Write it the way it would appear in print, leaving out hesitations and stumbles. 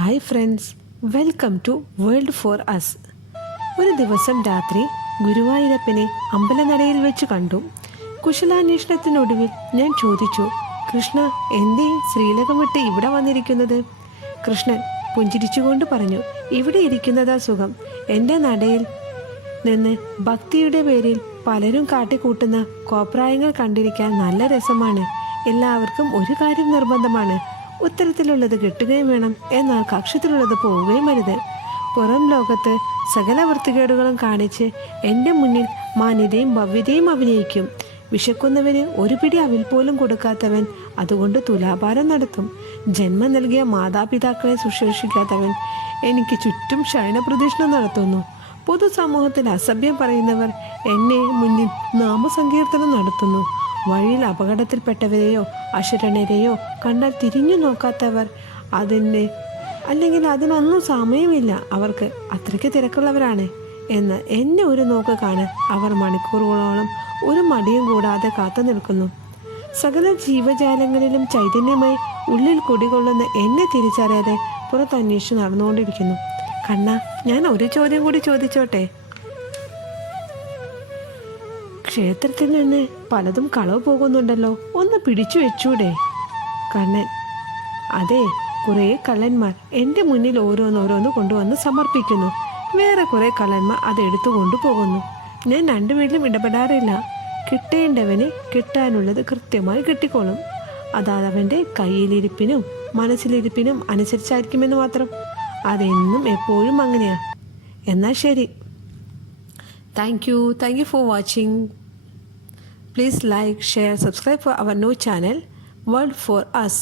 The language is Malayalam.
Hi friends, welcome to world for us. ഒരു ദിവസം രാത്രി ഗുരുവായൂരപ്പനെ അമ്പലനടയിൽ വെച്ച് കണ്ടു. കുശലാന്വേഷണത്തിനൊടുവിൽ ഞാൻ ചോദിച്ചു, കൃഷ്ണ, എന്തേ ശ്രീലകം വിട്ട് ഇവിടെ വന്നിരിക്കുന്നത്? കൃഷ്ണൻ പുഞ്ചിരിച്ചുകൊണ്ട് പറഞ്ഞു, ഇവിടെ ഇരിക്കുന്നതാ സുഖം. എൻ്റെ നടയിൽ നിന്ന് ഭക്തിയുടെ പേരിൽ പലരും കാട്ടിക്കൂട്ടുന്ന കോപ്രായങ്ങൾ കണ്ടിരിക്കാൻ നല്ല രസമാണ്. എല്ലാവർക്കും ഒരു കാര്യം നിർബന്ധമാണ്, ഉത്തരത്തിലുള്ളത് കിട്ടുകയും വേണം, എന്നാൽ കക്ഷത്തിലുള്ളത് പോവുകയും അരുത്. പുറം ലോകത്ത് സകല വൃത്തികേടുകളും കാണിച്ച് എൻ്റെ മുന്നിൽ മാന്യതയും ഭവ്യതയും അഭിനയിക്കും. വിശക്കുന്നവന് ഒരു പിടി അവിൽ പോലും കൊടുക്കാത്തവൻ അതുകൊണ്ട് തുലാഭാരം നടത്തും. ജന്മം നൽകിയ മാതാപിതാക്കളെ ശുശ്രൂഷിക്കാത്തവൻ എനിക്ക് ചുറ്റും ശയനപ്രദക്ഷിണം നടത്തുന്നു. പൊതുസമൂഹത്തിൽ അസഭ്യം പറയുന്നവർ എന്നെ മുന്നിൽ നാമസങ്കീർത്തനം നടത്തുന്നു. വഴിയിൽ അപകടത്തിൽപ്പെട്ടവരെയോ അശരണരെയോ കണ്ടാൽ തിരിഞ്ഞു നോക്കാത്തവർ അതിനൊന്നും സമയമില്ല, അവർക്ക് അത്രയ്ക്ക് തിരക്കുള്ളവരാണ് എന്ന് എന്നെ ഒരു നോക്ക് കാണാൻ അവർ മണിക്കൂറുകളോളം ഒരു മടിയും കൂടാതെ കാത്തു നിൽക്കുന്നു. സകല ജീവജാലങ്ങളിലും ചൈതന്യമായി ഉള്ളിൽ കുടികൊള്ളുന്ന എന്നെ തിരിച്ചറിയാതെ പുറത്തന്വേഷിച്ച് നടന്നുകൊണ്ടിരിക്കുന്നു. കണ്ണ, ഞാൻ ഒരു ചോദ്യം കൂടി ചോദിച്ചോട്ടെ? ക്ഷേത്രത്തിൽ നിന്ന് പലതും കളവ് പോകുന്നുണ്ടല്ലോ, ഒന്ന് പിടിച്ചു വെച്ചൂടെ? കണ്ണൻ: അതെ, കുറേ കള്ളന്മാർ എൻ്റെ മുന്നിൽ ഓരോന്നോരോന്ന് കൊണ്ടുവന്ന് സമർപ്പിക്കുന്നു. വേറെ കുറേ കള്ളന്മാർ അത് എടുത്തുകൊണ്ടു പോകുന്നു. ഞാൻ രണ്ടുപേരിലും ഇടപെടാറില്ല. കിട്ടേണ്ടവന് കിട്ടാനുള്ളത് കൃത്യമായി കിട്ടിക്കോളും. അതവൻ്റെ കയ്യിലിരിപ്പിനും മനസ്സിലിരിപ്പിനും അനുസരിച്ചായിരിക്കുമെന്ന് മാത്രം. അതെന്നും എപ്പോഴും അങ്ങനെയാണ്. എന്നാൽ ശരി. Thank you for watching. Please like, share, subscribe for our new channel, World for Us.